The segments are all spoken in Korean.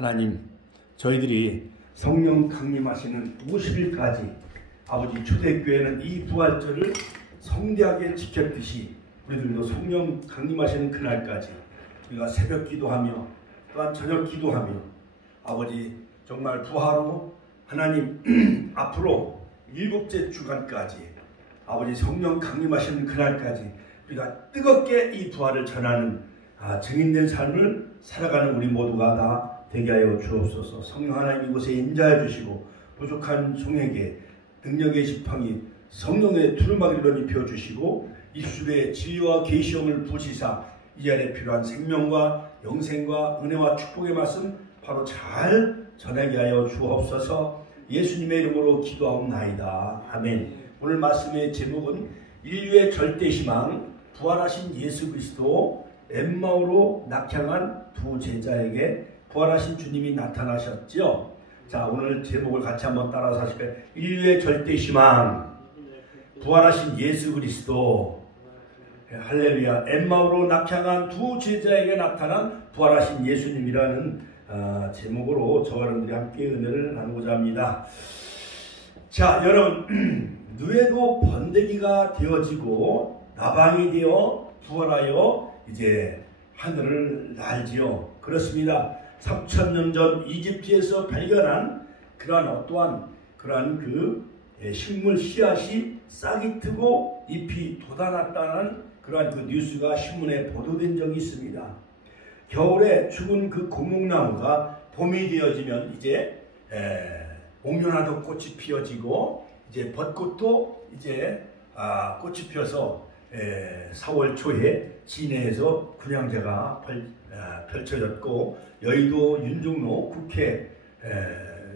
하나님, 저희들이 성령 강림하시는 50일까지 아버지 초대교회는 이 부활절을 성대하게 지켰듯이 우리들도 성령 강림하시는 그날까지 우리가 새벽 기도하며 또한 저녁 기도하며 아버지 정말 부활로 하나님 앞으로 7째 주간까지 아버지 성령 강림하시는 그날까지 우리가 뜨겁게 이 부활을 전하는 증인된 삶을 살아가는 우리 모두가 다 되게 하여 주옵소서. 성령 하나님 이곳에 임재하여 주시고 부족한 종에게 능력의 지팡이 성령의 두루마기를 입혀 주시고 입술에 진리와 계시형을 부으시사 이 자리에 필요한 생명과 영생과 은혜와 축복의 말씀 바로 잘 전하게 하여 주옵소서. 예수님의 이름으로 기도하옵나이다. 아멘. 오늘 말씀의 제목은 인류의 절대희망 부활하신 예수 그리스도 엠마오로 낙향한 두 제자에게 부활하신 주님이 나타나셨죠. 자, 오늘 제목을 같이 한번 따라서 하실까요? 인류의 절대희망 부활하신 예수 그리스도 할렐루야. 엠마오로 낙향한 두 제자에게 나타난 부활하신 예수님이라는 제목으로 저와 여러분들이 함께 은혜를 나누고자 합니다. 자, 여러분, 누에도 번데기가 되어지고 나방이 되어 부활하여 이제 하늘을 날지요. 그렇습니다. 3000년 전 이집트에서 발견한 그러한 어떠한 그러한 식물 씨앗이 싹이 트고 잎이 돋아났다는 그러한 그 뉴스가 신문에 보도된 적이 있습니다. 겨울에 죽은 그 고목나무가 봄이 되어지면 이제 옥련화도 꽃이 피어지고 이제 벚꽃도 이제 꽃이 피어서 4월 초에 진해에서 군향제가 펼쳐졌고 여의도 윤중로 국회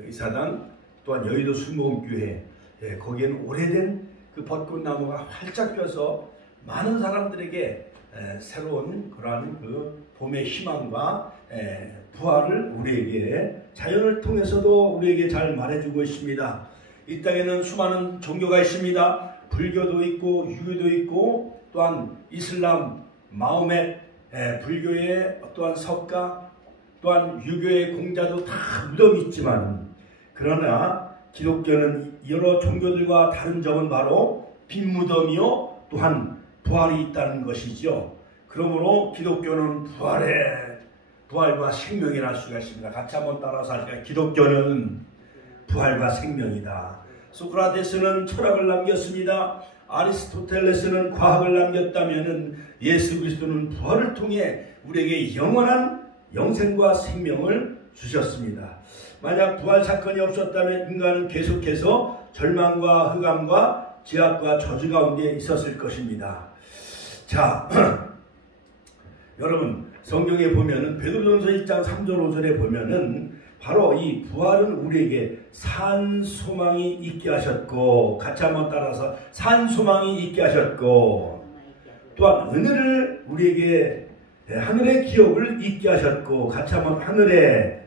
의사당 또한 여의도 수목교회 거기에는 오래된 그 벚꽃나무가 활짝 펴서 많은 사람들에게 새로운 그러한 그 봄의 희망과 부활을 우리에게 자연을 통해서도 우리에게 잘 말해주고 있습니다. 이 땅에는 수많은 종교가 있습니다. 불교도 있고 유교도 있고 또한 이슬람, 마호멧, 불교의 어떠한 석가 또한 유교의 공자도 다 무덤이 있지만 그러나 기독교는 여러 종교들과 다른 점은 바로 빈 무덤이요 또한 부활이 있다는 것이죠. 그러므로 기독교는 부활과 생명이라 할 수가 있습니다. 같이 한번 따라서 하실까요? 기독교는 부활과 생명이다. 소크라테스는 철학을 남겼습니다. 아리스토텔레스는 과학을 남겼다면 예수 그리스도는 부활을 통해 우리에게 영원한 영생과 생명을 주셨습니다. 만약 부활 사건이 없었다면 인간은 계속해서 절망과 흑암과 죄악과 저주 가운데 있었을 것입니다. 자, 여러분 성경에 보면은 베드로전서 1장 3절 5절에 보면은 바로 이 부활은 우리에게 산 소망이 있게 하셨고 같이 한번 따라서 산 소망이 있게 하셨고 또한 은혜를 우리에게 하늘의 기업을 있게 하셨고 같이 한번 하늘의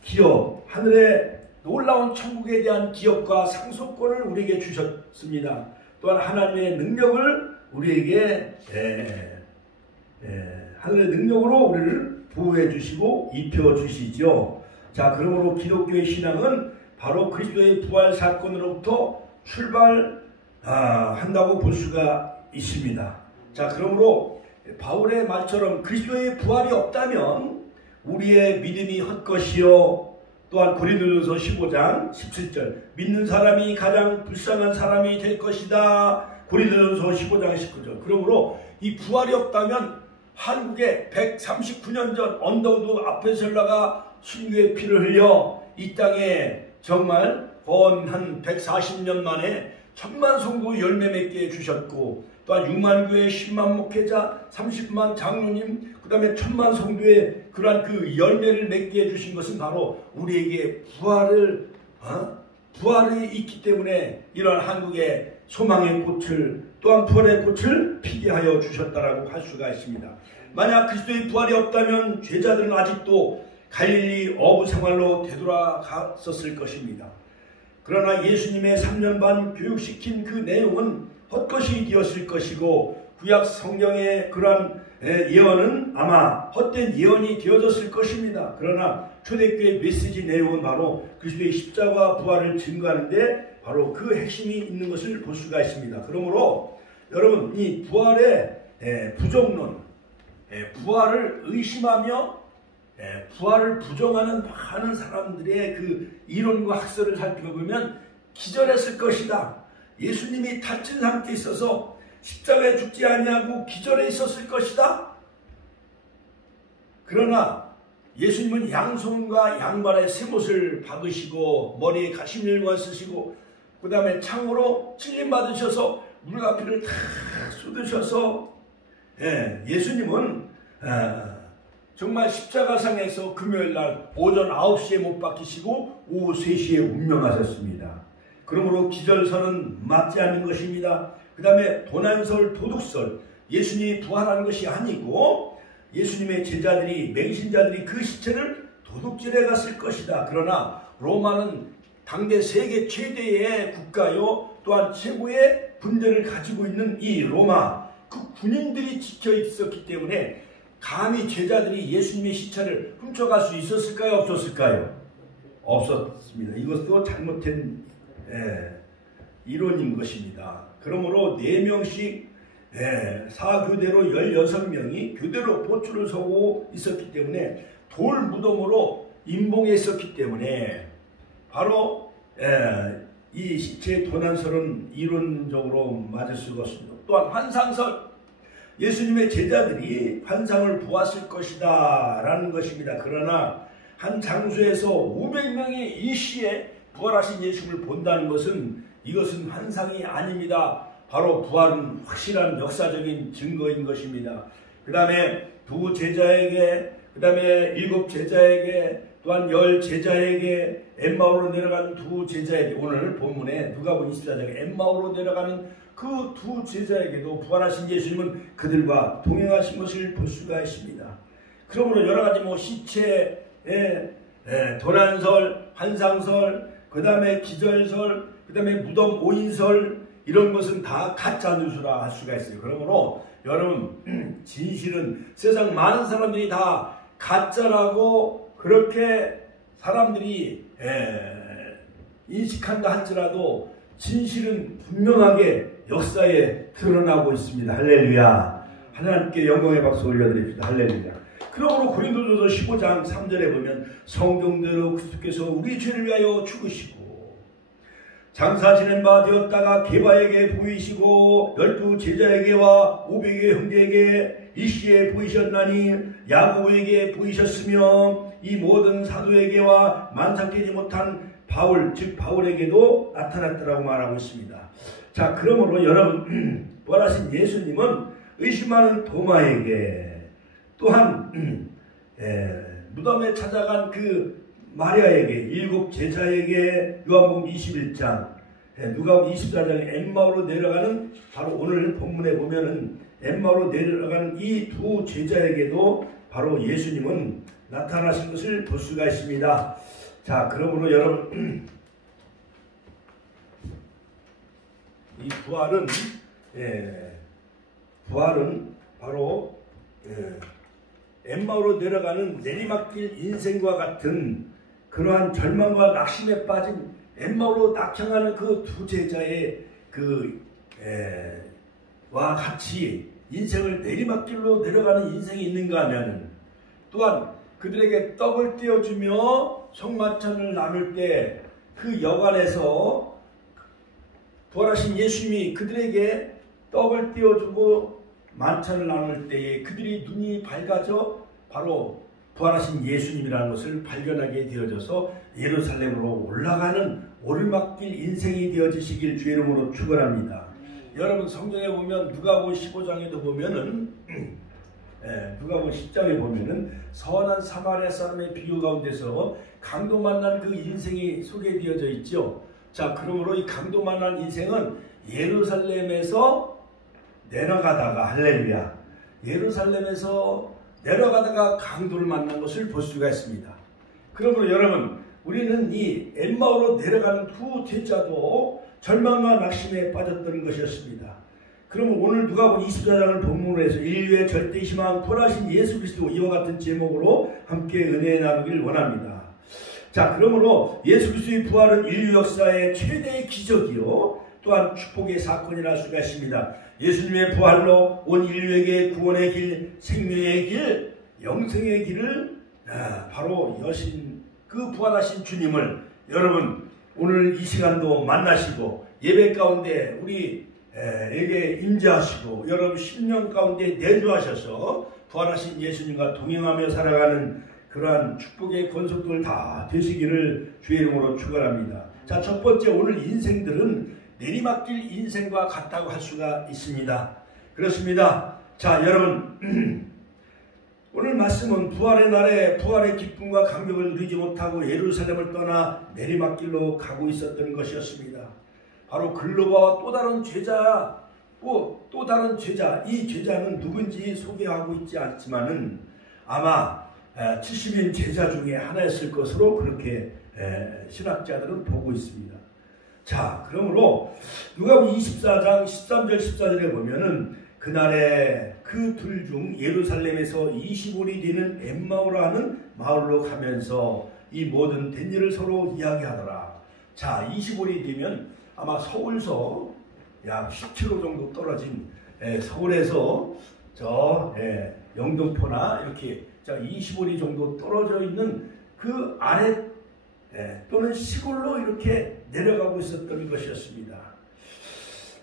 기업 하늘의 놀라운 천국에 대한 기업과 상속권을 우리에게 주셨습니다. 또한 하나님의 능력을 우리에게 하늘의 능력으로 우리를 보호해 주시고 입혀 주시죠. 자, 그러므로 기독교의 신앙은 바로 그리스도의 부활 사건으로부터 출발한다고 볼 수가 있습니다. 자, 그러므로 바울의 말처럼 그리스도의 부활이 없다면 우리의 믿음이 헛것이요 또한 고린도전서 15장 17절 믿는 사람이 가장 불쌍한 사람이 될 것이다. 고린도전서 15장 19절. 그러므로 이 부활이 없다면 한국에 139년 전 언더우드 아펜셀러가 순교의 피를 흘려 이 땅에 정말 한 140년 만에 1000만 성도 열매 맺게 해주셨고 또한 6만 교회 10만 목회자 30만 장로님 그 다음에 1000만 성도의 그러한 그 열매를 맺게 해주신 것은 바로 우리에게 부활이 있기 때문에 이러한 한국의 소망의 꽃을 또한 부활의 꽃을 피게 하여 주셨다라고 할 수가 있습니다. 만약 그리스도의 부활이 없다면 죄자들은 아직도 갈릴리 어부 생활로 되돌아갔었을 것입니다. 그러나 예수님의 3년 반 교육시킨 그 내용은 헛것이 되었을 것이고 구약 성경의 그러한 예언은 아마 헛된 예언이 되어졌을 것입니다. 그러나 초대교회 메시지 내용은 바로 그리스도의 십자가 부활을 증거하는데 바로 그 핵심이 있는 것을 볼 수가 있습니다. 그러므로 여러분 이 부활의 부정론, 부활을 의심하며 부활을 부정하는 많은 사람들의 그 이론과 학설을 살펴보면 기절했을 것이다. 예수님이 다친 상태에 있어서 십자가에 죽지 아니하고 기절해 있었을 것이다. 그러나 예수님은 양손과 양발에 쇠못을 박으시고 머리에 가시밀관 쓰시고 그 다음에 창으로 찔림받으셔서 물과 피를 다 쏟으셔서 예수님은 정말 십자가상에서 금요일날 오전 9시에 못 박히시고 오후 3시에 운명하셨습니다. 그러므로 기절설은 맞지 않는 것입니다. 그 다음에 도난설, 도둑설, 예수님이 부활한 것이 아니고 예수님의 제자들이, 맹신자들이 그 시체를 도둑질해 갔을 것이다. 그러나 로마는 당대 세계 최대의 국가요 또한 최고의 군대를 가지고 있는 이 로마, 그 군인들이 지켜 있었기 때문에 감히 제자들이 예수님의 시체를 훔쳐갈 수 있었을까요? 없었을까요? 없었습니다. 이것도 잘못된 이론인 것입니다. 그러므로 4명씩 사교대로 16명이 교대로 보초를 서고 있었기 때문에 돌 무덤으로 임봉해 있었기 때문에 바로 이 시체의 도난설은 이론적으로 맞을 수가 없습니다. 또한 환상설, 예수님의 제자들이 환상을 보았을 것이다 라는 것입니다. 그러나 한 장소에서 500명이 일시에 부활하신 예수님을 본다는 것은 이것은 환상이 아닙니다. 바로 부활은 확실한 역사적인 증거인 것입니다. 그 다음에 두 제자에게, 그 다음에 7 제자에게, 또한 10 제자에게, 엠마오로 내려가는 두 제자에게, 오늘 본문에 누가복음 24장에 엠마오로 내려가는 그 두 제자에게도 부활하신 예수님은 그들과 동행하신 것을 볼 수가 있습니다. 그러므로 여러 가지 시체의 도난설, 환상설, 그 다음에 기절설, 그 다음에 무덤 오인설, 이런 것은 다 가짜 뉴스라 할 수가 있어요. 그러므로 여러분 진실은 세상 많은 사람들이 다 가짜라고 그렇게 사람들이 인식한다 할지라도 진실은 분명하게 역사에 드러나고 있습니다. 할렐루야. 하나님께 영광의 박수 올려드립시다. 할렐루야. 그러므로 고린도전서 15장 3절에 보면 성경대로 그리스도께서 우리 죄를 위하여 죽으시고 장사 지낸 바 되었다가 게바에게 보이시고 12 제자에게와 500의 형제에게 일시에 보이셨나니 야고보에게 보이셨으며 이 모든 사도에게와 만삭되지 못한 바울, 즉 바울에게도 나타났더라고 말하고 있습니다. 자, 그러므로 여러분 부활하신 예수님은 의심하는 도마에게 또한 무덤에 찾아간 그 마리아에게 7 제자에게 요한복음 21장 누가복음 24장에 엠마오로 내려가는 바로 오늘 본문에 보면은 엠마오로 내려가는 이 두 제자에게도 바로 예수님은 나타나신 것을 볼 수가 있습니다. 자, 그러므로 여러분 이 부활은 바로 엠마오로 내려가는 내리막길 인생과 같은 그러한 절망과 낙심에 빠진 엠마오로 낙향하는 그 두 제자의 와 같이 인생을 내리막길로 내려가는 인생이 있는가 하면 또한 그들에게 떡을 떼어주며 성만찬을 나눌 때 그 여관에서 부활하신 예수님이 그들에게 떡을 떼어주고 만찬을 나눌 때에 그들이 눈이 밝아져 바로 부활하신 예수님이라는 것을 발견하게 되어져서 예루살렘으로 올라가는 오르막길 인생이 되어지시길 주의 이름으로 축원합니다. 여러분 성경에 보면 누가복음 15장에도 보면은 누가복음 10장에 보면은 선한 사마리아 사람의 비유 가운데서 강도 만난 그 인생이 소개되어져 있죠. 자, 그러므로 이 강도 만난 인생은 예루살렘에서 내려가다가 할렐루야 예루살렘에서 내려가다가 강도를 만난 것을 볼 수가 있습니다. 그러므로 여러분 우리는 이 엠마오로 내려가는 두 제자도 절망과 낙심에 빠졌던 것이었습니다. 그러면 오늘 누가복음 24장을 본문으로 해서 인류의 절대 희망 부활하신 예수 그리스도 이와 같은 제목으로 함께 은혜 나누길 원합니다. 자, 그러므로 예수 그리스도의 부활은 인류 역사의 최대의 기적이요 또한 축복의 사건이라 할 수가 있습니다. 예수님의 부활로 온 인류에게 구원의 길, 생명의 길, 영생의 길을 바로 여신 그 부활하신 주님을 여러분 오늘 이 시간도 만나시고 예배 가운데 우리에게 임재하시고 여러분 심령 가운데 내주하셔서 부활하신 예수님과 동행하며 살아가는 그러한 축복의 권속들 다 되시기를 주의 이름으로 축원합니다. 자, 첫 번째 오늘 인생들은 내리막길 인생과 같다고 할 수가 있습니다. 그렇습니다. 자, 여러분 오늘 말씀은 부활의 날에 부활의 기쁨과 감격을 누리지 못하고 예루살렘을 떠나 내리막길로 가고 있었던 것이었습니다. 바로 글로바와 또 다른 제자, 또 다른 제자, 이 제자는 누군지 소개하고 있지 않지만은 아마 70인 제자 중에 하나였을 것으로 그렇게 신학자들은 보고 있습니다. 자, 그러므로 누가복음 24장 13절 14절에 보면은 그날에 그 둘 중 예루살렘에서 25里되는 엠마오라는 마을로 가면서 이 모든 된 일을 서로 이야기하더라. 자, 25里되면 아마 서울서 약 10km 정도 떨어진 서울에서 저 영등포나 이렇게 25里정도 떨어져 있는 그 아래 또는 시골로 이렇게 내려가고 있었던 것이었습니다.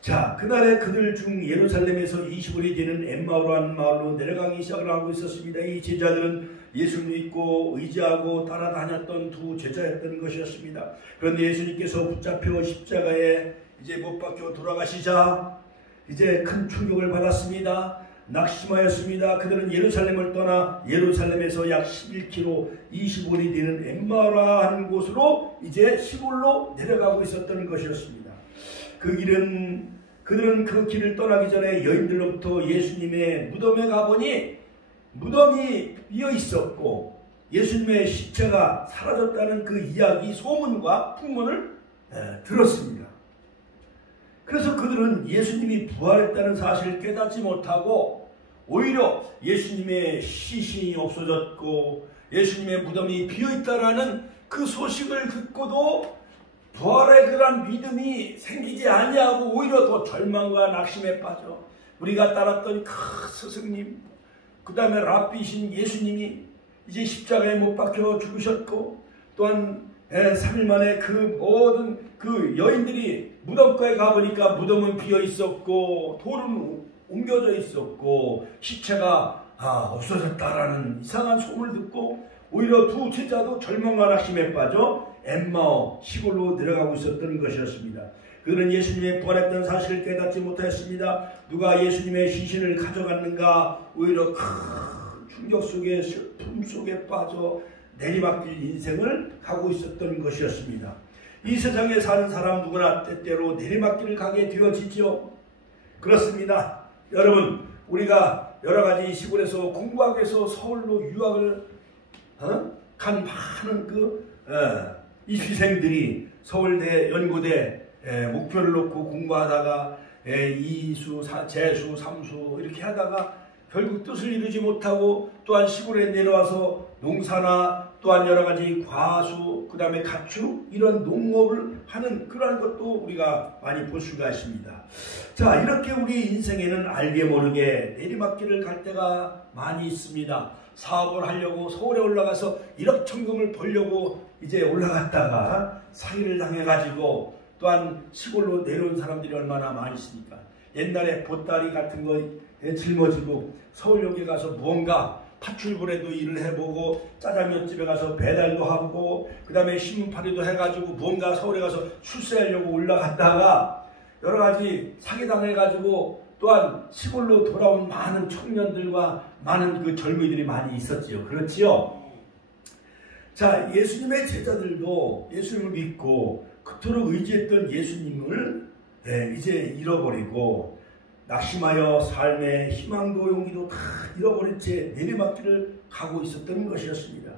자, 그날에 그들 중 예루살렘에서 25里되는 엠마오라는 마을로 내려가기 시작을 하고 있었습니다. 이 제자들은 예수를 믿고 의지하고 따라다녔던 두 제자였던 것이었습니다. 그런데 예수님께서 붙잡혀 십자가에 이제 못 박혀 돌아가시자 이제 큰 충격을 받았습니다. 낙심하였습니다. 그들은 예루살렘을 떠나 예루살렘에서 약 11km 25里되는 엠마오라 하는 곳으로 이제 시골로 내려가고 있었던 것이었습니다. 그들은 그 길을 떠나기 전에 여인들로부터 예수님의 무덤에 가보니 무덤이 비어 있었고 예수님의 십자가 사라졌다는 그 이야기 소문과 풍문을 들었습니다. 그래서 그들은 예수님이 부활했다는 사실을 깨닫지 못하고 오히려 예수님의 시신이 없어졌고 예수님의 무덤이 비어있다라는 그 소식을 듣고도 부활의 그런 믿음이 생기지 아니하고 오히려 더 절망과 낙심에 빠져 우리가 따랐던 그 스승님 그 다음에 랍비신 예수님이 이제 십자가에 못 박혀 죽으셨고 또한 3일 만에 그 모든 그 여인들이 무덤가에 가보니까 무덤은 비어 있었고 돌은 옮겨져 있었고 시체가 없어졌다라는 이상한 소문을 듣고 오히려 두 제자도 절망과 낙심에 빠져 엠마오 시골로 내려가고 있었던 것이었습니다. 그들은 예수님의 부활했던 사실을 깨닫지 못했습니다. 누가 예수님의 시신을 가져갔는가 오히려 큰 충격 속에 슬픔 속에 빠져 내리막길 인생을 가고 있었던 것이었습니다. 이 세상에 사는 사람 누구나 때때로 내리막길을 가게 되어지죠. 그렇습니다. 여러분 우리가 여러가지 시골에서 공부하기 위해서 서울로 유학을 간 많은 이시생들이 서울대 연고대 목표를 놓고 공부하다가 이수, 재수, 삼수 이렇게 하다가 결국 뜻을 이루지 못하고 또한 시골에 내려와서 농사나 또한 여러가지 과수, 그 다음에 가축 이런 농업을 하는 그러한 것도 우리가 많이 볼 수가 있습니다. 자, 이렇게 우리 인생에는 알게 모르게 내리막길을 갈 때가 많이 있습니다. 사업을 하려고 서울에 올라가서 일억천금을 벌려고 이제 올라갔다가 사기를 당해가지고 또한 시골로 내려온 사람들이 얼마나 많이 있습니까? 옛날에 보따리 같은 거에 짊어지고 서울역에 가서 무언가 파출부에도 일을 해보고 짜장면집에 가서 배달도 하고 그 다음에 신문팔이도 해가지고 무언가 서울에 가서 출세하려고 올라갔다가 여러가지 사기당해가지고 또한 시골로 돌아온 많은 청년들과 많은 그 젊은이들이 많이 있었지요. 그렇지요? 자, 예수님의 제자들도 예수님을 믿고 그토록 의지했던 예수님을 이제 잃어버리고 낙심하여 삶의 희망도 용기도 다 잃어버린 채 내리막길을 가고 있었던 것이었습니다.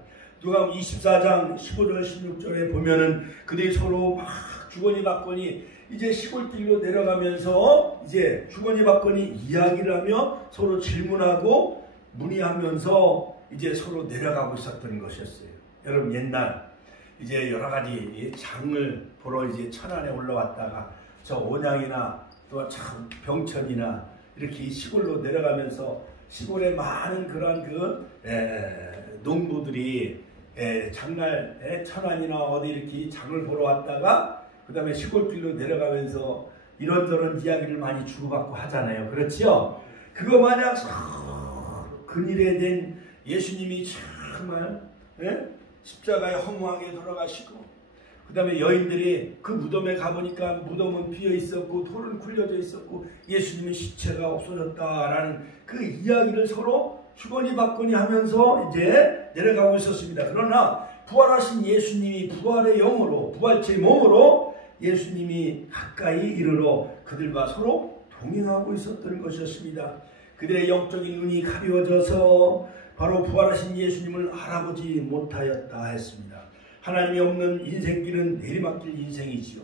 누가복음 24장 15절 16절에 보면은 그들이 서로 막 주거니 받거니 이제 시골길로 내려가면서 이제 주거니 받거니 이야기를 하며 서로 질문하고 문의하면서 이제 서로 내려가고 있었던 것이었어요. 여러분 옛날 이제 여러 가지 장을 보러 이제 천안에 올라왔다가 저 온양이나 또 참 병천이나 이렇게 시골로 내려가면서 시골에 많은 그런 농부들이 장날 천안이나 어디 이렇게 장을 보러 왔다가 그 다음에 시골길로 내려가면서 이런저런 이야기를 많이 주고받고 하잖아요. 그렇지요? 그거 마냥 근일에 된 예수님이 정말 십자가에 허무하게 돌아가시고 그 다음에 여인들이 그 무덤에 가보니까 무덤은 비어 있었고 돌은 굴려져 있었고 예수님의 시체가 없어졌다라는 그 이야기를 서로 주거니 받거니 하면서 이제 내려가고 있었습니다. 그러나 부활하신 예수님이 부활의 영으로 부활체의 몸으로 예수님이 가까이 이르러 그들과 서로 동행하고 있었던 것이었습니다. 그들의 영적인 눈이 가려져서 바로 부활하신 예수님을 알아보지 못하였다 했습니다. 하나님이 없는 인생길은 내리막길 인생이지요.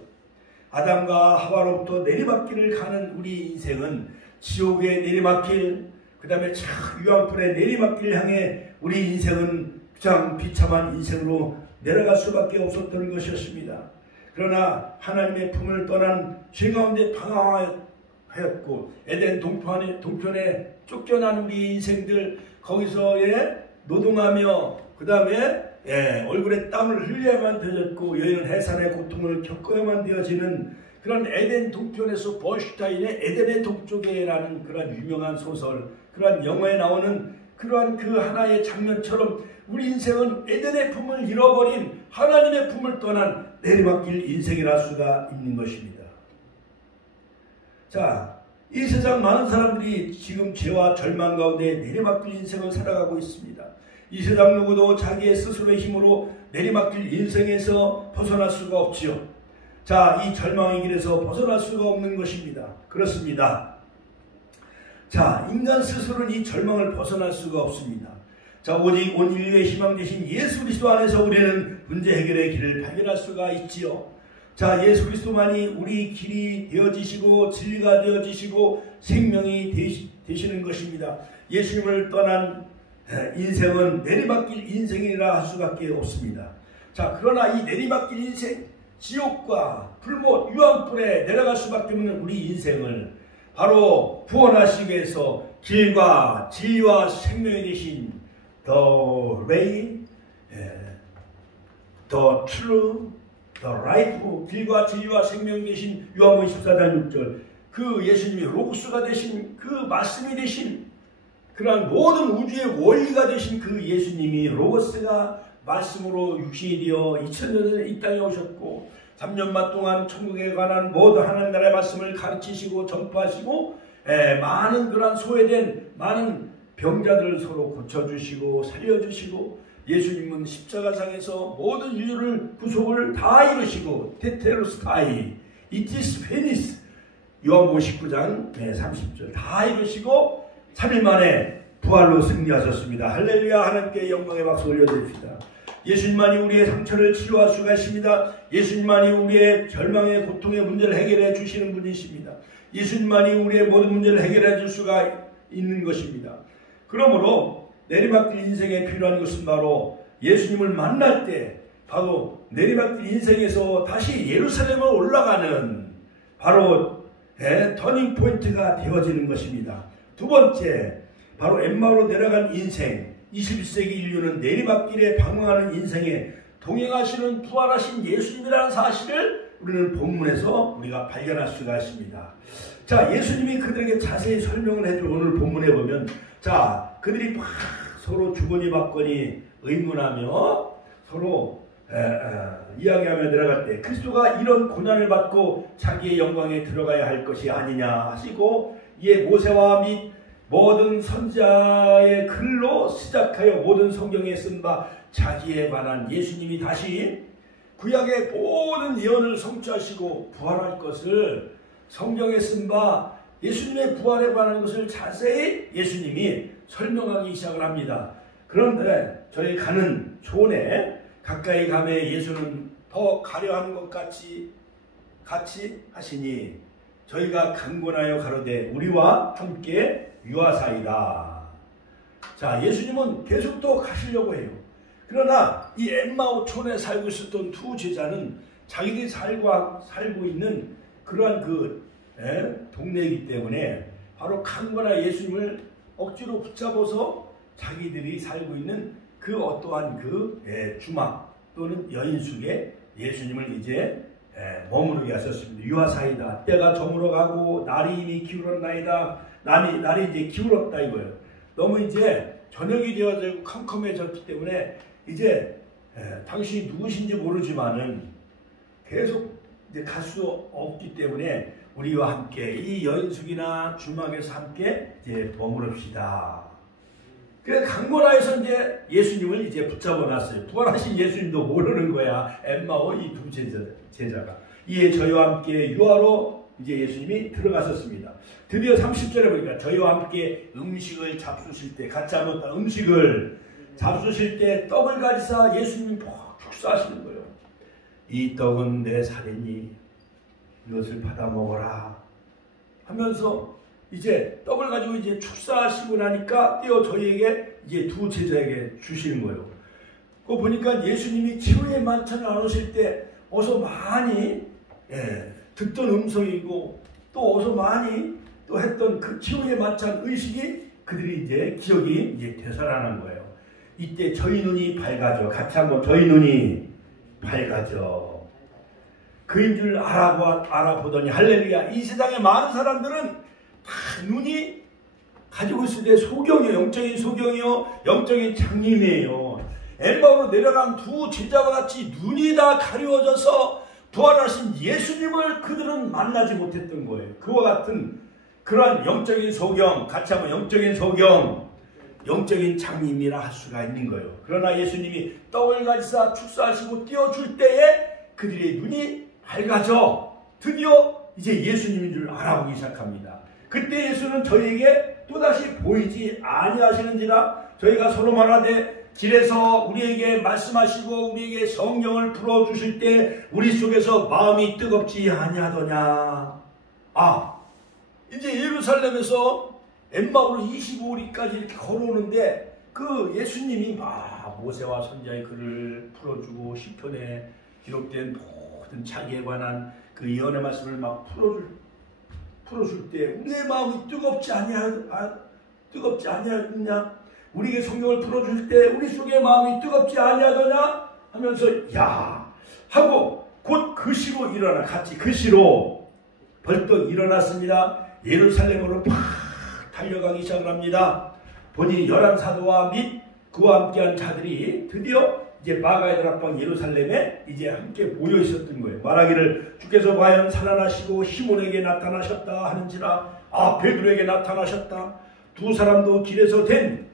아담과 하와로부터 내리막길을 가는 우리 인생은 지옥의 내리막길, 그 다음에 참 유황불의 내리막길 향해 우리 인생은 그냥 비참한 인생으로 내려갈 수밖에 없었던 것이었습니다. 그러나 하나님의 품을 떠난 죄 가운데 방황하였고 에덴 동편에 쫓겨난 우리 인생들 거기서의 노동하며 그 다음에 얼굴에 땀을 흘려야만 되었고 여인은 해산의 고통을 겪어야만 되어지는 그런 에덴 동편에서 볼슈타인의 에덴의 동쪽에라는 그런 유명한 소설, 그런 영화에 나오는 그러한 그 하나의 장면처럼 우리 인생은 에덴의 품을 잃어버린 하나님의 품을 떠난 내리막길 인생이라 수가 있는 것입니다. 자, 이 세상 많은 사람들이 지금 죄와 절망 가운데 내리막길 인생을 살아가고 있습니다. 이 세상 누구도 자기의 스스로의 힘으로 내리막길 인생에서 벗어날 수가 없지요. 자, 이 절망의 길에서 벗어날 수가 없는 것입니다. 그렇습니다. 자, 인간 스스로는 이 절망을 벗어날 수가 없습니다. 자, 오직 온 인류의 희망 되신 예수 그리스도 안에서 우리는 문제 해결의 길을 발견할 수가 있지요. 자, 예수 그리스도만이 우리 길이 되어지시고 진리가 되어지시고 생명이 되시는 것입니다. 예수님을 떠난 인생은 내리막길 인생이라 할 수밖에 없습니다. 자, 그러나 이 내리막길 인생, 지옥과 불못, 유황불에 내려갈 수밖에 없는 우리 인생을 바로 구원하시기 위해서 길과 진리와 생명이 되신 The Way, The True, The Life, 길과 진리와 생명이 되신 요한복음 14장 6절 그 예수님이 로고스가 되신 그 말씀이 되신 그러한 모든 우주의 원리가 되신 그 예수님이 로고스가 말씀으로 육신이 되어 2000년 전에 이 땅에 오셨고 3년만 동안 천국에 관한 모든 하나님 나라의 말씀을 가르치시고 전파하시고 많은 그러한 소외된 많은 병자들을 서로 고쳐주시고 살려주시고 예수님은 십자가상에서 모든 인류를 구속을 다 이루시고 테테로스타이 이티스 페니스 요한복음 19장 30절 다 이루시고 3일 만에 부활로 승리하셨습니다. 할렐루야. 하나님께 영광의 박수 올려드립시다. 예수님만이 우리의 상처를 치료할 수가 있습니다. 예수님만이 우리의 절망의 고통의 문제를 해결해 주시는 분이십니다. 예수님만이 우리의 모든 문제를 해결해 줄 수가 있는 것입니다. 그러므로 내리막길 인생에 필요한 것은 바로 예수님을 만날 때 바로 내리막길 인생에서 다시 예루살렘으로 올라가는 바로 터닝 포인트가 되어지는 것입니다. 두 번째, 바로 엠마오로 내려간 인생, 21세기 인류는 내리막길에 방황하는 인생에 동행하시는 부활하신 예수님이라는 사실을 우리는 본문에서 우리가 발견할 수가 있습니다. 자, 예수님이 그들에게 자세히 설명을 해줘. 오늘 본문에 보면 자, 그들이 막 서로 주거니 받거니 의문하며 서로 이야기하며 내려갈 때 그리스도가 이런 고난을 받고 자기의 영광에 들어가야 할 것이 아니냐 하시고 이에 모세와 및 모든 선지자의 글로 시작하여 모든 성경에 쓴 바 자기에 관한 예수님이 다시 구약의 모든 예언을 성취하시고 부활할 것을 성경에 쓴 바 예수님의 부활에 관한 것을 자세히 예수님이 설명하기 시작을 합니다. 그런데 저희 가는 촌에 가까이 가면 예수는 더 가려하는 것 같이 같이 하시니 저희가 강권하여 가로되 우리와 함께 유하사이다. 자, 예수님은 계속 또 가시려고 해요. 그러나 이 엠마오촌에 살고 있었던 두 제자는 자기들이 살고 있는 그러한 동네이기 때문에 바로 강권하 예수님을 억지로 붙잡아서 자기들이 살고 있는 그 어떠한 주막 또는 여인숙에 예수님을 이제 머무르게 하셨습니다. 유하사이다. 때가 저물어가고 날이 이미 기울었나이다. 날이 이제 기울었다 이거예요. 너무 이제 저녁이 되어지고 컴컴해졌기 때문에 이제 당신이 누구신지 모르지만은 계속 이제 갈 수 없기 때문에 우리와 함께 이 여인숙이나 주막에서 함께 이제 머무릅시다. 그래서 강권하에서 이제 예수님을 이제 붙잡아 놨어요. 부활하신 예수님도 모르는 거야. 엠마오 이 두 제자가. 이에 저희와 함께 유하로 이제 예수님이 들어가셨습니다. 드디어 30절에 보니까 저희와 함께 음식을 잡수실 때, 같이 한번 음식을 잡수실 때 떡을 가지사 예수님이 축사하시는 거예요. 이 떡은 내 살이니 이것을 받아 먹어라 하면서 이제 떡을 가지고 이제 축사하시고 나니까 떼어 저희에게 이제 두 제자에게 주시는 거예요. 그거 보니까 예수님이 치유의 만찬을 나누실 때 어서 많이 듣던 음성이고 또 어서 많이 또 했던 그 치유의 만찬 의식이 그들이 이제 기억이 이제 되살아난 거예요. 이때 저희 눈이 밝아져. 같이 한번 저희 눈이 밝아져. 그인 줄 알아보더니 할렐루야. 이 세상에 많은 사람들은 다 눈이 가지고 있을 때 소경이요. 영적인 소경이요. 영적인 장님이에요. 엠마오로 내려간 두 제자와 같이 눈이 다 가려워져서 부활하신 예수님을 그들은 만나지 못했던 거예요. 그와 같은 그러한 영적인 소경, 같이 한번 영적인 소경, 영적인 장님이라 할 수가 있는 거예요. 그러나 예수님이 떡을 가지사 축사하시고 띄워줄 때에 그들의 눈이 밝아져 드디어 이제 예수님인 줄 알아보기 시작합니다. 그때 예수는 저희에게 또다시 보이지 아니하시는지라 저희가 서로 말하되 길에서 우리에게 말씀하시고 우리에게 성경을 풀어주실 때 우리 속에서 마음이 뜨겁지 아니하더냐. 이제 예루살렘에서 엠마오로 25리까지 이렇게 걸어오는데 그 예수님이 모세와 선지자의 글을 풀어주고 시편에 기록된 모든 자기에 관한 그 예언의 말씀을 막 풀어줄 때 우리의 마음이 뜨겁지 아니하느냐? 우리에게 성경을 풀어줄 때 우리 속의 마음이 뜨겁지 아니하더냐? 하면서 야 하고 곧 그 시로 같이 그 시로 벌떡 일어났습니다. 예루살렘으로 팍 달려가기 시작을 합니다. 보니 11사도와 및 그와 함께한 자들이 드디어 이제 마가의 다락방 예루살렘에 이제 함께 모여 있었던 거예요. 말하기를 주께서 과연 살아나시고 시몬에게 나타나셨다 하는지라. 베드로에게 나타나셨다. 두 사람도 길에서 된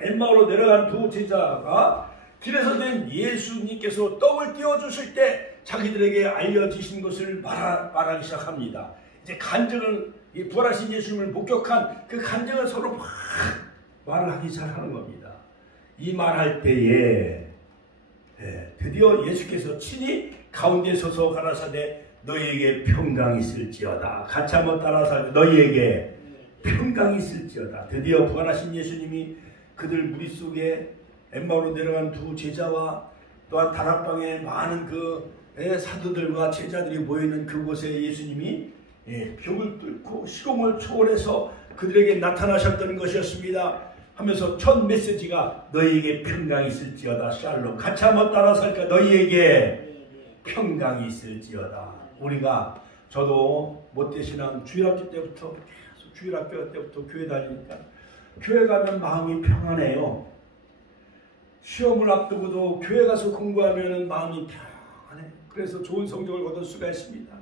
엠마오로 내려간 두 제자가 길에서 된 예수님께서 떡을 띄워주실 때 자기들에게 알려지신 것을 말하기 시작합니다. 이제 간증을 부활하신 예수님을 목격한 그 간증을 서로 막 말을 하기 시작하는 겁니다. 이 말할 때에 드디어 예수께서 친히 가운데 서서 가라사대 너희에게 평강이 있을지어다. 같이 한번 따라서 너희에게 평강이 있을지어다. 드디어 부활하신 예수님이 그들 무리 속에 엠마오로 내려간 두 제자와 또한 다락방에 많은 그 사도들과 제자들이 모이는 그곳에 예수님이 벽을 뚫고 시공을 초월해서 그들에게 나타나셨던 것이었습니다. 하면서 첫 메시지가 너희에게 평강이 있을지어다. 샬롬. 같이 한번 따라서 할까? 너희에게 평강이 있을지어다. 우리가 저도 못되신한 주일학교 때부터 계속 주일학교 때부터 교회 다니니까 교회 가면 마음이 평안해요. 시험을 앞두고도 교회 가서 공부하면 마음이 평안해. 그래서 좋은 성적을 거둘 수가 있습니다.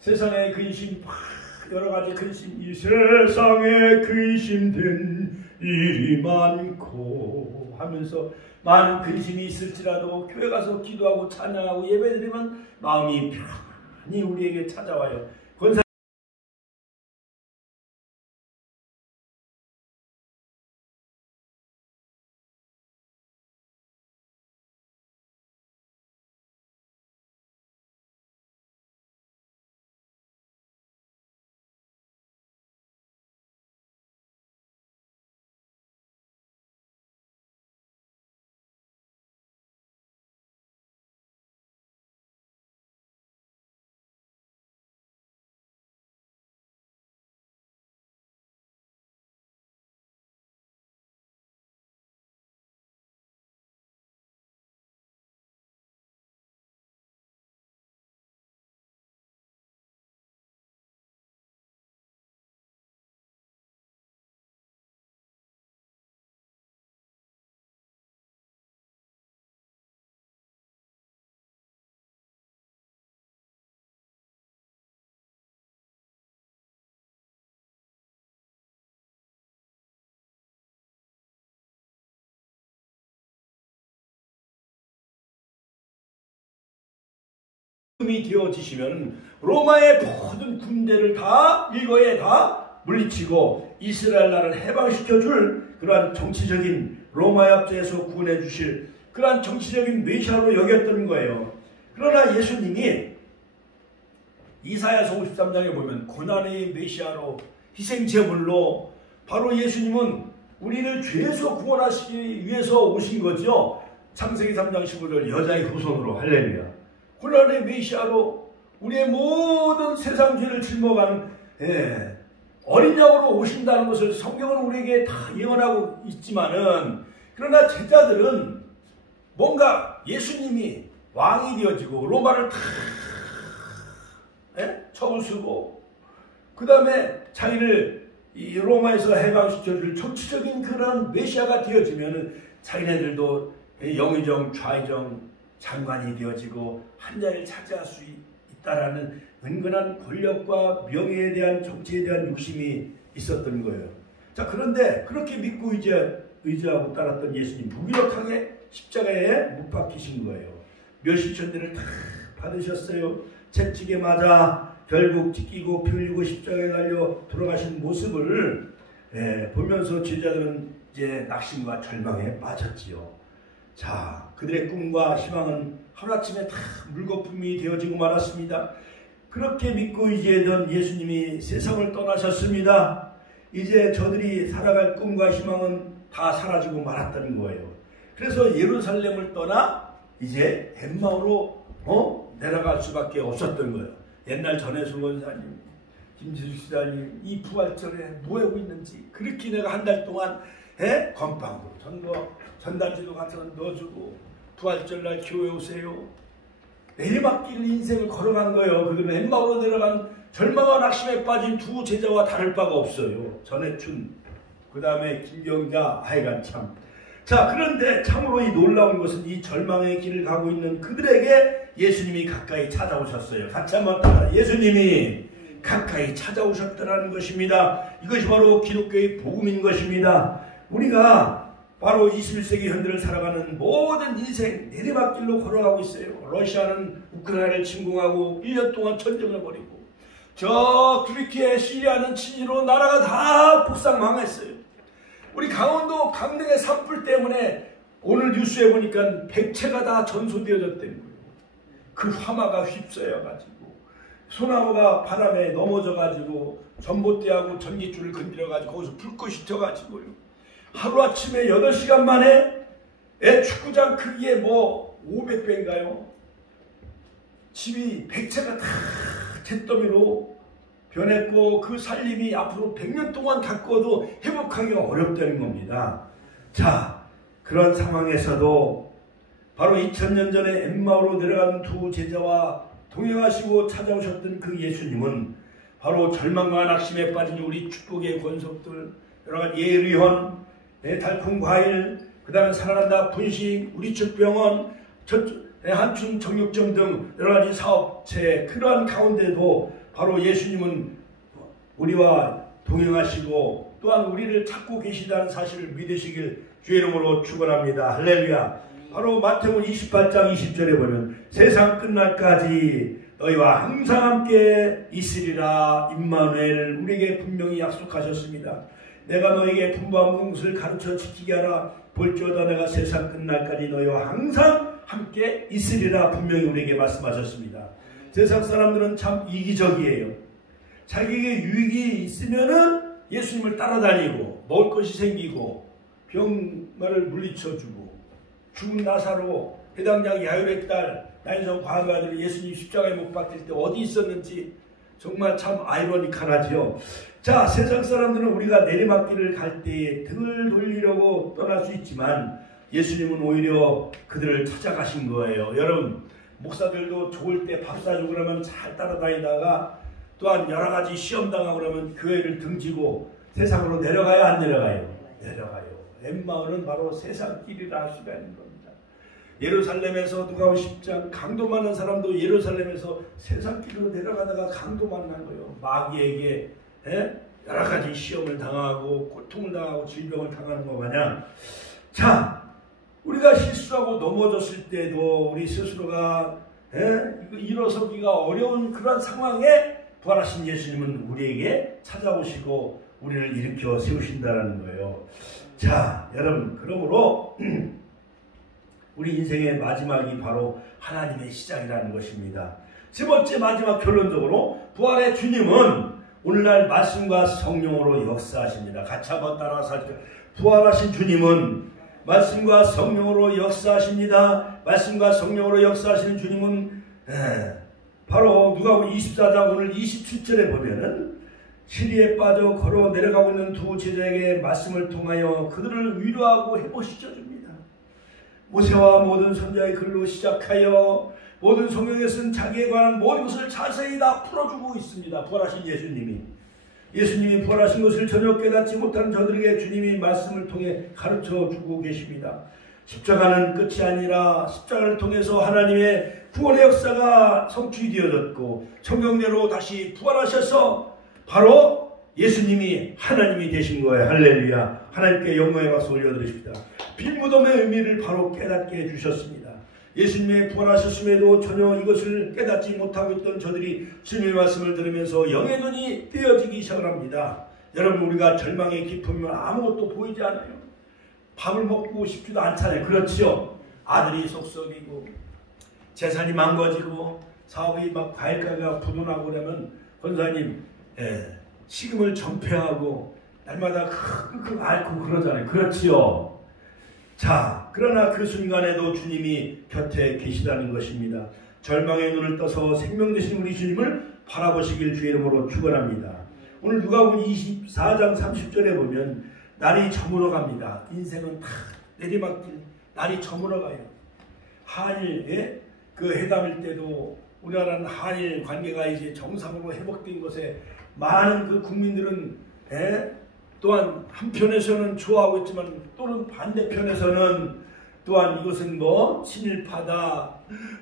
세상에 근심 여러 가지 근심, 이 세상에 근심된 일이 많고 하면서 많은 근심이 있을지라도 교회 가서 기도하고 찬양하고 예배드리면 마음이 편히 우리에게 찾아와요. 이 되어지시면 로마의 모든 군대를 다 일거에 다 물리치고 이스라엘 나라를 해방시켜줄 그러한 정치적인 로마의 압제에서 구원해 주실 그러한 정치적인 메시아로 여겼던 거예요. 그러나 예수님이 이사야서 53장에 보면 고난의 메시아로 희생제물로 바로 예수님은 우리를 죄에서 구원하시기 위해서 오신 거죠. 창세기 3장 15절 여자의 후손으로 할렐루야. 고난의 메시아로 우리의 모든 세상 죄를 짊어가는 어린 양으로 오신다는 것을 성경은 우리에게 다 예언하고 있지만은 그러나 제자들은 뭔가 예수님이 왕이 되어지고 로마를 다 쳐부수고 그 다음에 자기를 이 로마에서 해방시켜줄 정치적인 그런 메시아가 되어지면은 자기네들도 영의정 좌의정 장관이 되어지고 한 자리를 차지할 수 있다라는 은근한 권력과 명예에 대한 정치에 대한 욕심이 있었던 거예요. 자, 그런데 그렇게 믿고 의지하고 따랐던 예수님 무기력하게 십자가에 못 박히신 거예요. 멸시천대를 다 받으셨어요. 채찍에 맞아 결국 찢기고 피 흘리고 십자가에 달려 돌아가신 모습을 보면서 제자들은 이제 낙심과 절망에 빠졌지요. 자, 그들의 꿈과 희망은 하루아침에 다 물거품이 되어지고 말았습니다. 그렇게 믿고 의지하던 예수님이 세상을 떠나셨습니다. 이제 저들이 살아갈 꿈과 희망은 다 사라지고 말았다는 거예요. 그래서 예루살렘을 떠나 이제 엠마오로 내려갈 수밖에 없었던 거예요. 옛날 전해수 원사님, 김지수 시사님 이 부활절에 뭐하고 있는지 그렇게 내가 한 달 동안 건빵도 전단지도 같은 거 넣어주고 부활절날 교회 오세요. 내리막길 인생을 걸어간 거예요. 그들은 엠마오로 내려간 절망과 낙심에 빠진 두 제자와 다를 바가 없어요. 전해춘 그 다음에 김경자 하여간 참. 자, 그런데 참으로 이 놀라운 것은 이 절망의 길을 가고 있는 그들에게 예수님이 가까이 찾아오셨어요. 같이 한번 따라 예수님이 가까이 찾아오셨다는 것입니다. 이것이 바로 기독교의 복음인 것입니다. 우리가 바로 21세기 현대를 살아가는 모든 인생 내리막길로 걸어가고 있어요. 러시아는 우크라이나를 침공하고 1년 동안 전쟁을 벌이고 저 투르키에 시리아는 친일로 나라가 다 폭삭망했어요. 우리 강원도 강릉의 산불 때문에 오늘 뉴스에 보니까 100채가 다 전소되어졌다는 거예요. 그 화마가 휩싸여가지고 소나무가 바람에 넘어져가지고 전봇대하고 전기줄을 건드려가지고 거기서 불꽃이 튀어가지고요. 하루아침에 8시간 만에 축구장 크기에 뭐 500배인가요? 집이 100채가 다 잿더미로 변했고 그 살림이 앞으로 100년 동안 가꿔도 회복하기가 어렵다는 겁니다. 자, 그런 상황에서도 바로 2000년 전에 엠마오로 내려간 두 제자와 동행하시고 찾아오셨던 그 예수님은 바로 절망과 낙심에 빠진 우리 축복의 권속들 여러가지 예의원 달콤과일, 그 다음에 살아난다 분식, 우리축병원, 한춘 정육점 등 여러가지 사업체 그러한 가운데도 바로 예수님은 우리와 동행하시고 또한 우리를 찾고 계시다는 사실을 믿으시길 주의 이름으로 축원합니다. 할렐루야. 바로 마태복음 28장 20절에 보면 세상 끝날까지 너희와 항상 함께 있으리라 임마누엘 우리에게 분명히 약속하셨습니다. 내가 너에게 분부한 것을 가르쳐 지키게 하라. 볼지어다 내가 세상 끝날까지 너희와 항상 함께 있으리라 분명히 우리에게 말씀하셨습니다. 세상 사람들은 참 이기적이에요. 자기에게 유익이 있으면은 예수님을 따라다니고 먹을 것이 생기고 병마를 물리쳐주고 죽은 나사로 해당장 야율의 딸 나인성 과거 아들 예수님 십자가에 못 박힐 때 어디 있었는지 정말 참 아이러니컬하지요. 자, 세상 사람들은 우리가 내리막길을 갈 때에 등을 돌리려고 떠날 수 있지만 예수님은 오히려 그들을 찾아가신 거예요. 여러분, 목사들도 좋을 때 밥 사주고 그러면 잘 따라다니다가 또한 여러 가지 시험 당하고 그러면 교회를 등지고 세상으로 내려가요, 안 내려가요? 내려가요. 엠마오는 바로 세상 길이라 할 수가 있는 겁니다. 예루살렘에서 누가복음 10장 강도 만난 사람도 예루살렘에서 세상 길로 내려가다가 강도 만난 거예요. 마귀에게 여러 가지 시험을 당하고 고통을 당하고 질병을 당하는 것 마냥. 자, 우리가 실수하고 넘어졌을 때도 우리 스스로가 일어서기가 어려운 그런 상황에 부활하신 예수님은 우리에게 찾아오시고 우리를 일으켜 세우신다는 거예요. 자, 여러분, 그러므로 우리 인생의 마지막이 바로 하나님의 시작이라는 것입니다. 세 번째 마지막 결론적으로 부활의 주님은 오늘날 말씀과 성령으로 역사하십니다. 같이 한번 따라서 할게요. 부활하신 주님은 말씀과 성령으로 역사하십니다. 말씀과 성령으로 역사하시는 주님은 바로 누가복음 24장 오늘 27절에 보면은 시리에 빠져 걸어 내려가고 있는 두 제자에게 말씀을 통하여 그들을 위로하고 해보시죠 줍니다. 모세와 모든 선지자의 글로 시작하여 모든 성경에 쓴 자기에 관한 모든 것을 자세히 다 풀어주고 있습니다. 부활하신 예수님이 부활하신 것을 전혀 깨닫지 못하는 저들에게 주님이 말씀을 통해 가르쳐주고 계십니다. 십자가는 끝이 아니라 십자가를 통해서 하나님의 구원의 역사가 성취되어졌고 성경대로 다시 부활하셔서 바로 예수님이 하나님이 되신 거예요. 할렐루야. 하나님께 영광의 박수 올려드리십니다. 빈무덤의 의미를 바로 깨닫게 해주셨습니다. 예수님의 부활하셨음에도 전혀 이것을 깨닫지 못하고 있던 저들이 주님의 말씀을 들으면서 영의 눈이 띄어지기 시작을 합니다. 여러분, 우리가 절망의 깊으면 아무것도 보이지 않아요. 밥을 먹고 싶지도 않잖아요. 그렇지요? 아들이 속썩이고 재산이 망가지고 사업이 막 과일가가 부도나고 그러면 권사님 식음을 전폐하고 날마다 끙끙 앓고 그러잖아요. 그렇지요? 자, 그러나 그 순간에도 주님이 곁에 계시다는 것입니다. 절망의 눈을 떠서 생명 되신 우리 주님을 바라보시길 주의 이름으로 축원합니다. 오늘 누가복음 24장 30절에 보면 날이 저물어 갑니다. 인생은 다 내리막길, 날이 저물어 가요. 한일 그 회담일 때도 우리나라는 한일 관계가 이제 정상으로 회복된 것에 많은 그 국민들은 또한 한편에서는 좋아하고 있지만 또는 반대편에서는 또한 이것은 뭐 친일파다,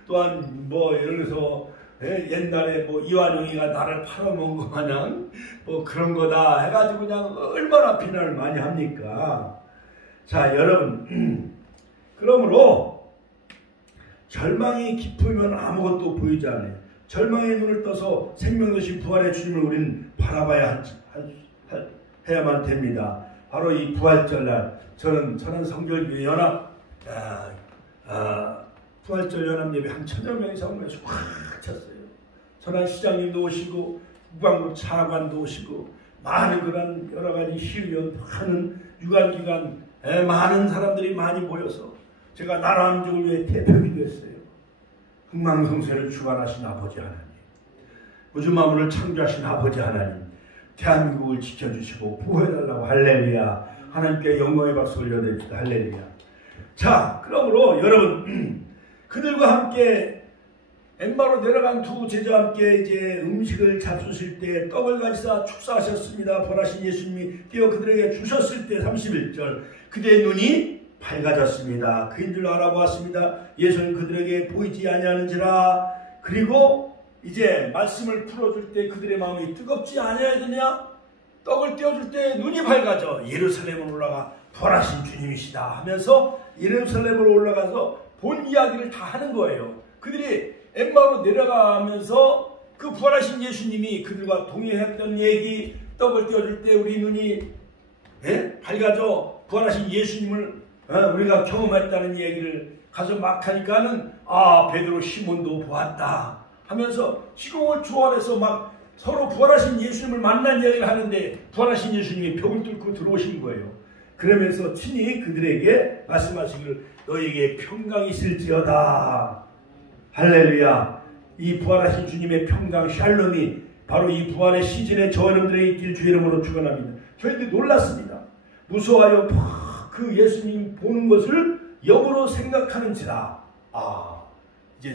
또한 뭐 예를 들어서 옛날에 뭐 이완용이가 나를 팔아먹은 거 마냥 뭐 그런 거다 해가지고 그냥 얼마나 비난을 많이 합니까? 자, 여러분, 그러므로 절망이 깊으면 아무것도 보이지 않아요. 절망의 눈을 떠서 생명 되신 부활의 주님을 우리는 바라봐야 해야만 됩니다. 바로 이 부활절날 저는 성결교회 연합 부활절 연합 예배 한 1000여 명이 성교에서 꽉 찼어요. 전환 시장님도 오시고 무광국 차관도 오시고 많은 그런 여러 가지 시의원 하는 유관기관 많은 사람들이 많이 모여서 제가 나라 민족을 위해 대표기도 했어요. 흥망성쇠를 주관하신 아버지 하나님, 우주 만물을 창조하신 아버지 하나님, 대한민국을 지켜주시고 보호해달라고 할렐루야. 하나님께 영광의 박수 올려드립시다. 할렐루야. 자, 그러므로 여러분, 그들과 함께 엠마로 내려간 두 제자와 함께 이제 음식을 잡수실 때 떡을 가지사 축사하셨습니다. 부활하신 예수님이 띄어 그들에게 주셨을 때 31절 그들의 눈이 밝아졌습니다. 그인 줄 알아보았습니다. 예수는 그들에게 보이지 아니하는지라. 그리고 이제 말씀을 풀어줄 때 그들의 마음이 뜨겁지 아니해야 되냐? 떡을 떼어줄 때 눈이 밝아져 예루살렘으로 올라가 부활하신 주님이시다 하면서 예루살렘으로 올라가서 본 이야기를 다 하는 거예요. 그들이 엠마오로 내려가면서 그 부활하신 예수님이 그들과 동행했던 얘기, 떡을 떼어줄 때 우리 눈이 밝아져 부활하신 예수님을 우리가 경험했다는 얘기를 가서 막 하니까는 베드로 시몬도 보았다 하면서 시공을 초월해서 막 서로 부활하신 예수님을 만난 이야기를 하는데 부활하신 예수님이 벽을 뚫고 들어오신 거예요. 그러면서 친히 그들에게 말씀하시기를 너희에게 평강이 있을지어다. 할렐루야. 이 부활하신 주님의 평강 샬롬이 바로 이 부활의 시즌에 저 여러분들에게 있길 주 이름으로 축원합니다. 저희들이 놀랐습니다. 무서워하여 그 예수님 보는 것을 영으로 생각하는지라. 이제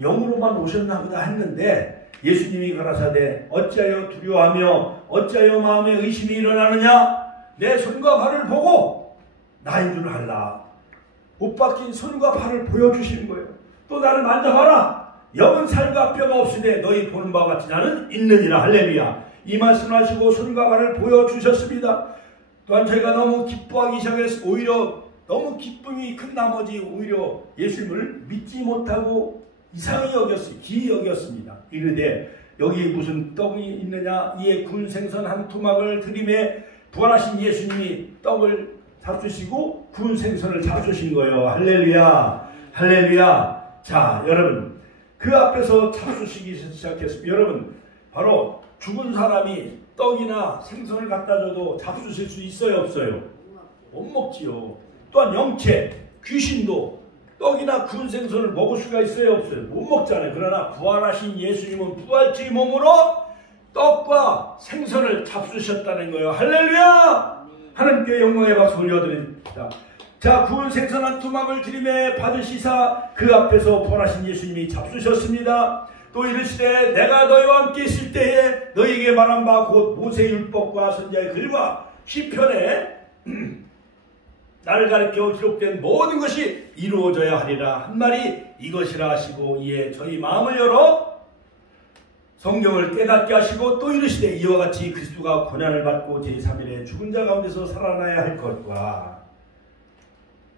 영으로만 오셨나 보다 했는데 예수님이 가라사대 어찌하여 두려워하며 어찌하여 마음에 의심이 일어나느냐. 내 손과 발을 보고 나인 줄 알라. 못 박힌 손과 발을 보여주시는 거예요. 또 나를 만져봐라. 영은 살과 뼈가 없으되 너희 보는 바와 같이 나는 있느니라. 할렐루야. 이 말씀하시고 손과 발을 보여주셨습니다. 또한 저희가 너무 기뻐하기 시작해서 오히려 너무 기쁨이 큰 나머지 오히려 예수님을 믿지 못하고 이상히 여겼습니다. 기이 여겼습니다. 이르되 여기 무슨 떡이 있느냐? 이에 군 생선 한 토막을 드리매 부활하신 예수님이 떡을 잡수시고 군 생선을 잡수신 거예요. 할렐루야, 할렐루야. 자, 여러분, 그 앞에서 잡수시기 시작했습니다. 여러분, 바로 죽은 사람이 떡이나 생선을 갖다 줘도 잡수실 수 있어요, 없어요? 못 먹지요. 또한 영체, 귀신도 떡이나 구운 생선을 먹을 수가 있어요, 없어요? 못 먹잖아요. 그러나 부활하신 예수님은 부활주의 몸으로 떡과 생선을 잡수셨다는 거예요. 할렐루야! 하나님께 영광의 박수 올려드립니다. 자, 구운 생선 한 토막을 드림에 받으시사 그 앞에서 부활하신 예수님이 잡수셨습니다. 또 이르시되 내가 너희와 함께 있을 때에 너희에게 말한 바 곧 모세의 율법과 선지자의 글과 시편에 나를 가리켜 기록된 모든 것이 이루어져야 하리라 한 말이 이것이라 하시고 이에 저희 마음을 열어 성경을 깨닫게 하시고 또 이르시되 이와 같이 그리스도가 고난을 받고 제3일에 죽은 자 가운데서 살아나야 할 것과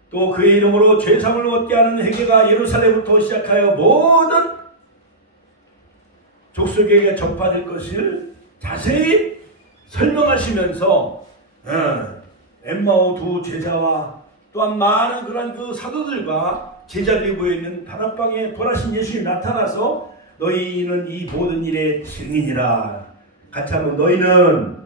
또 그의 이름으로 죄사함을 얻게 하는 회개가 예루살렘부터 시작하여 모든 족속에게 전파될 것을 자세히 설명하시면서 엠마오 두 제자와 또한 많은 그런 그 사도들과 제자들이 모여있는 다락방에 부활하신 예수님이 나타나서 너희는 이 모든 일의 증인이라. 같이 한번 너희는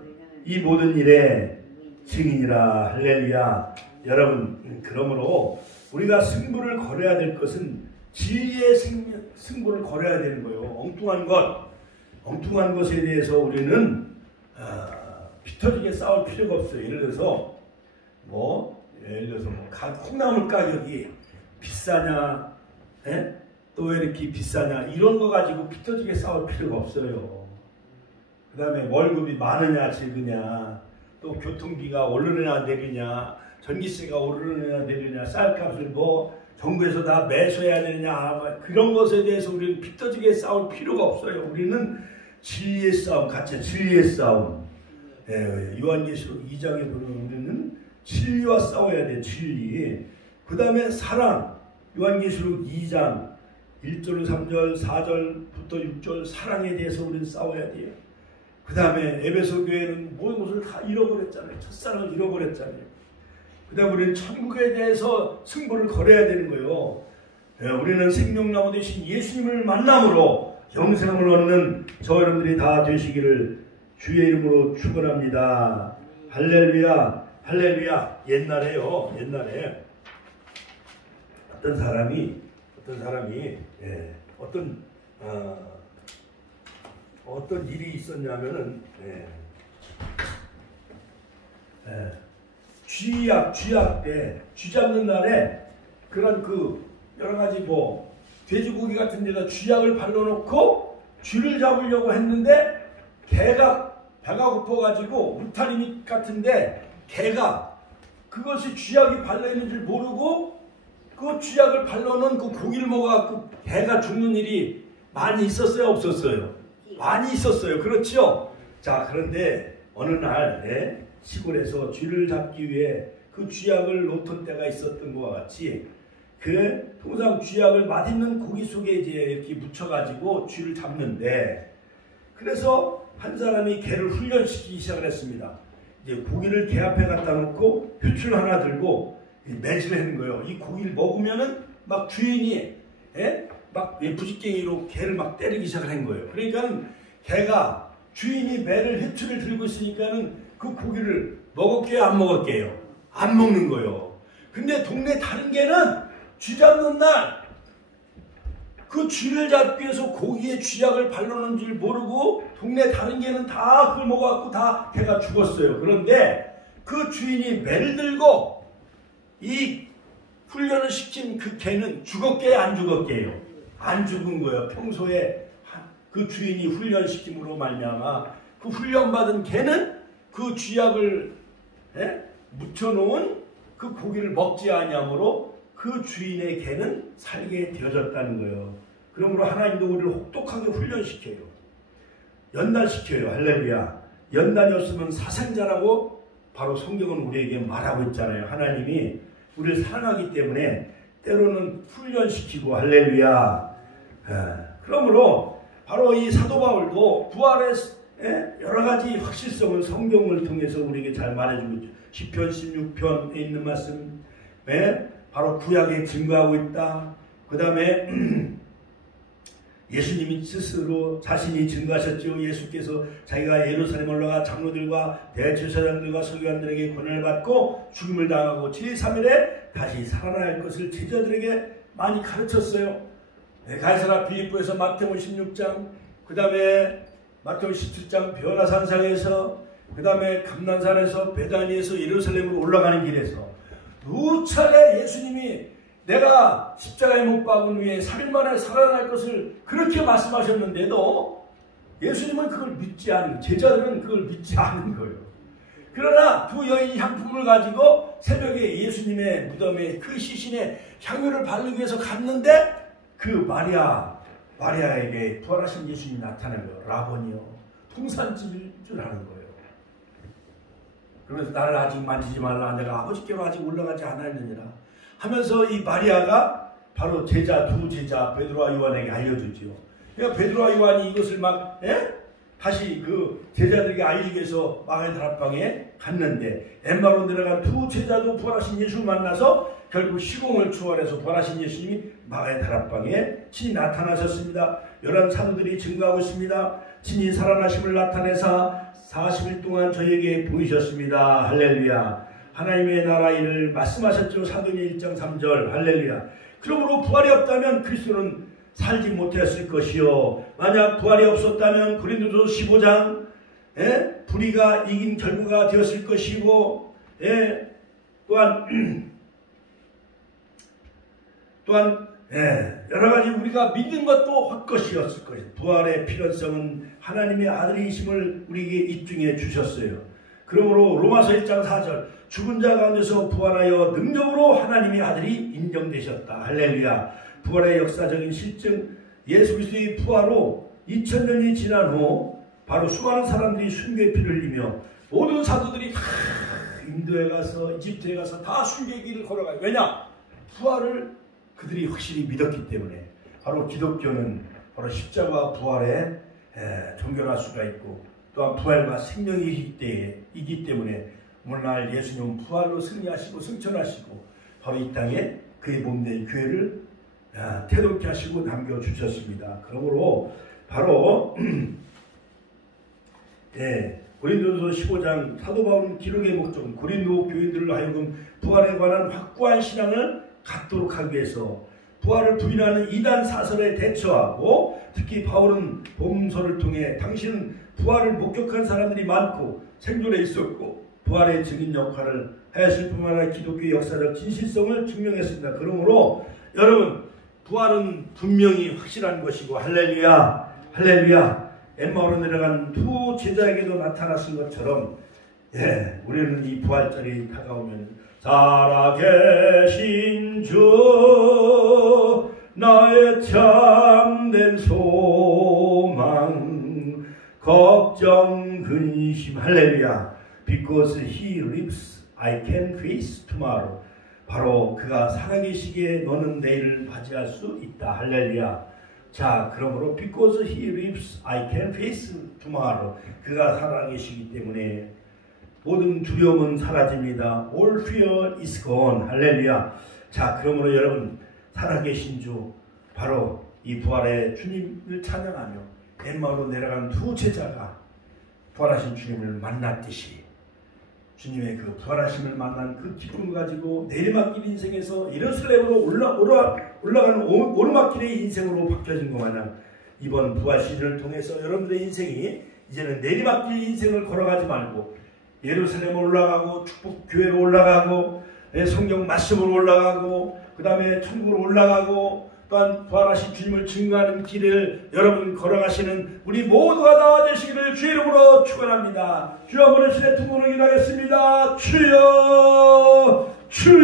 이 모든 일의 증인이라. 할렐루야. 여러분, 그러므로 우리가 승부를 걸어야 될 것은 진리의 승부를 걸어야 되는 거예요. 엉뚱한 것에 대해서 우리는 비터지게 싸울 필요가 없어요. 예를 들어서 콩나물 가격이 비싸냐, 또 왜 이렇게 비싸냐, 이런 거 가지고 비터지게 싸울 필요가 없어요. 그 다음에 월급이 많으냐 적으냐, 또 교통비가 오르느냐 내리냐, 전기세가 오르느냐 내리냐, 쌀값을 정부에서 다 매수해야 되느냐, 그런 것에 대해서 우리는 비터지게 싸울 필요가 없어요. 우리는 진리의 싸움, 같이 진리의 싸움. 요한계시록 2장에 보면 우리는 진리와 싸워야 돼, 진리. 그 다음에 사랑, 요한계시록 2장 1절, 3절, 4절부터 6절 사랑에 대해서 우리는 싸워야 돼요. 그 다음에 에베소 교회는 모든 것을 다 잃어버렸잖아요. 첫사랑을 잃어버렸잖아요. 그 다음에 우리는 천국에 대해서 승부를 걸어야 되는 거예요. 우리는 생명나무 되신 예수님을 만남으로 영생을 얻는 저 여러분들이 다 되시기를 주의 이름으로 축원합니다. 할렐루야, 할렐루야. 옛날에 어떤 사람이 어떤 일이 있었냐면은 쥐약 때 쥐 잡는 날에 그런 여러 가지 돼지고기 같은 데다 쥐약을 발라놓고 쥐를 잡으려고 했는데 개가 배가 고파가지고 울타리 밑 같은데 개가 그것이 쥐약이 발라있는 줄 모르고 그 쥐약을 발라놓은 그 고기를 먹어갖고 개가 죽는 일이 많이 있었어요, 없었어요? 많이 있었어요. 그렇죠? 자, 그런데 어느 날 시골에서 쥐를 잡기 위해 그 쥐약을 놓던 때가 있었던 것과 같이 통상 쥐약을 맛있는 고기 속에 이제 이렇게 묻혀가지고 쥐를 잡는데, 그래서 한 사람이 개를 훈련시키기 시작을 했습니다. 이제 고기를 개 앞에 갖다 놓고 휘줄 하나 들고 매질을 하는 거예요. 이 고기를 먹으면은 막 주인이 막 부직갱이로 개를 막 때리기 시작을 한 거예요. 그러니까 개가 주인이 매를 휘줄을 들고 있으니까는 그 고기를 먹을게요, 안 먹을게요? 안 먹는 거예요. 근데 동네 다른 개는 쥐 잡는 날 그 쥐를 잡기 위해서 고기에 쥐약을 발라놓은 줄 모르고 동네 다른 개는 다 그걸 먹어갖고 다 개가 죽었어요. 그런데 그 주인이 매를 들고 이 훈련을 시킨 그 개는 죽었게요, 안 죽었게요? 안 죽은 거예요. 평소에 그 주인이 훈련시킴으로 말미암아 그 훈련받은 개는 그 쥐약을 묻혀놓은 그 고기를 먹지 아니하므로 그 주인의 개는 살게 되어졌다는 거예요. 그러므로 하나님도 우리를 혹독하게 훈련시켜요. 연단시켜요. 할렐루야. 연단이 없으면 사생자라고 바로 성경은 우리에게 말하고 있잖아요. 하나님이 우리를 사랑하기 때문에 때로는 훈련시키고 할렐루야. 그러므로 바로 이 사도 바울도 부활의 여러 가지 확실성을 성경을 통해서 우리에게 잘 말해주고 있죠. 시편 16편에 있는 말씀, 바로 구약에 증거하고 있다. 그 다음에 예수님이 스스로 자신이 증거하셨죠. 예수께서 자기가 예루살렘 올라가 장로들과 대제사장들과 서기관들에게 권한을 받고 죽임을 당하고 제3일에 다시 살아날 것을 제자들에게 많이 가르쳤어요. 가이사랴 빌립보에서 마태복음 16장, 그 다음에 마태복음 17장 변화산상에서, 그 다음에 감난산에서, 베다니에서 예루살렘으로 올라가는 길에서 두 차례 예수님이 내가 십자가에 못 박은 후에 3일 만에 살아날 것을 그렇게 말씀하셨는데도 예수님은 그걸 믿지 않은, 제자들은 그걸 믿지 않은 거예요. 그러나 두 여인이 향품을 가지고 새벽에 예수님의 무덤에 그 시신에 향유를 바르기 위해서 갔는데 그 마리아에게 부활하신 예수님이 나타난 거예요. 라보니요, 통산집일 줄 아는 거예요. 그러면서 나를 아직 만지지 말라, 내가 아버지께로 아직 올라가지 않았느니라 하면서 이 마리아가 바로 두 제자 베드로와 요한에게 알려주지요. 그러니까 베드로와 요한이 이것을 다시 그 제자들에게 알리기 위해서 마가의 다락방에 갔는데, 엠마로 내려간 두 제자도 부활하신 예수 만나서 결국 시공을 초월해서 부활하신 예수님이 마가의 다락방에 친히 나타나셨습니다. 11 사도들이 증거하고 있습니다. 친히 살아나심을 나타내사 40일 동안 저희에게 보이셨습니다. 할렐루야. 하나님의 나라 일을 말씀하셨죠. 사도행전 1장 3절. 할렐루야. 그러므로 부활이 없다면 그리스도는 살지 못했을 것이요, 만약 부활이 없었다면 고린도서 15장 불의가 이긴 결과가 되었을 것이고, 또한 여러 가지 우리가 믿는 것도 헛것이었을 것이에요. 부활의 필요성은 하나님의 아들이심을 우리에게 입증해 주셨어요. 그러므로 로마서 1장 4절 죽은 자 가운데서 부활하여 능력으로 하나님의 아들이 인정되셨다. 할렐루야. 부활의 역사적인 실증, 예수 그리스도의 부활로 2000년이 지난 후 바로 수많은 사람들이 순교의 피를 흘리며 모든 사도들이 다 인도에 가서 이집트에 가서 다 순교의 길을 걸어가요. 왜냐? 부활을 그들이 확실히 믿었기 때문에. 바로 기독교는 바로 십자가 부활에 종결할 수가 있고, 또한 부활과 생명이기 때문에 오늘날 예수님은 부활로 승리하시고 승천하시고 바로 이 땅에 그의 몸된 교회를 태동케 하시고 남겨주셨습니다. 그러므로 바로 고린도서 15장 사도 바울은 기록의 목적은 고린도 교인들로 하여금 부활에 관한 확고한 신앙을 갖도록 하기 위해서 부활을 부인하는 이단 사설에 대처하고, 특히 바울은 복음서를 통해 당신은 부활을 목격한 사람들이 많고 생존에 있었고 부활의 증인 역할을 하였을 뿐만 아니라 기독교의 역사적 진실성을 증명했습니다. 그러므로 여러분, 부활은 분명히 확실한 것이고, 할렐루야, 할렐루야. 엠마오로 내려간 두 제자에게도 나타났은 것처럼 우리는 이 부활절이 다가오면 살아계신 주 나의 참된 소망 걱정 근심, 할렐루야. Because he lives, I can face tomorrow. 바로 그가 살아계시기에 너는 내일을 맞이할 수 있다. 할렐루야. 자, 그러므로 because he lives, I can face tomorrow. 그가 살아계시기 때문에 모든 두려움은 사라집니다. All fear is gone. 할렐루야. 자, 그러므로 여러분, 살아계신 주, 바로 이 부활의 주님을 찬양하며 엠마오로 내려간 두 제자가 부활하신 주님을 만났듯이 주님의 그 부활하심을 만난 그 기쁨을 가지고 내리막길 인생에서 예루살렘으로 올라가는 오르막길의 인생으로 바뀌어진 것 마냥 이번 부활 시즌을 통해서 여러분들의 인생이 이제는 내리막길 인생을 걸어가지 말고 예루살렘 올라가고 축복교회로 올라가고 성경 말씀으로 올라가고 그 다음에 천국으로 올라가고 또한 부활하신 주님을 증거하는 길을 여러분 걸어가시는 우리 모두가 다 되시기를 주의 이름으로 축원합니다. 주여, 보내주신 통로를 기도하겠습니다. 주여, 주여.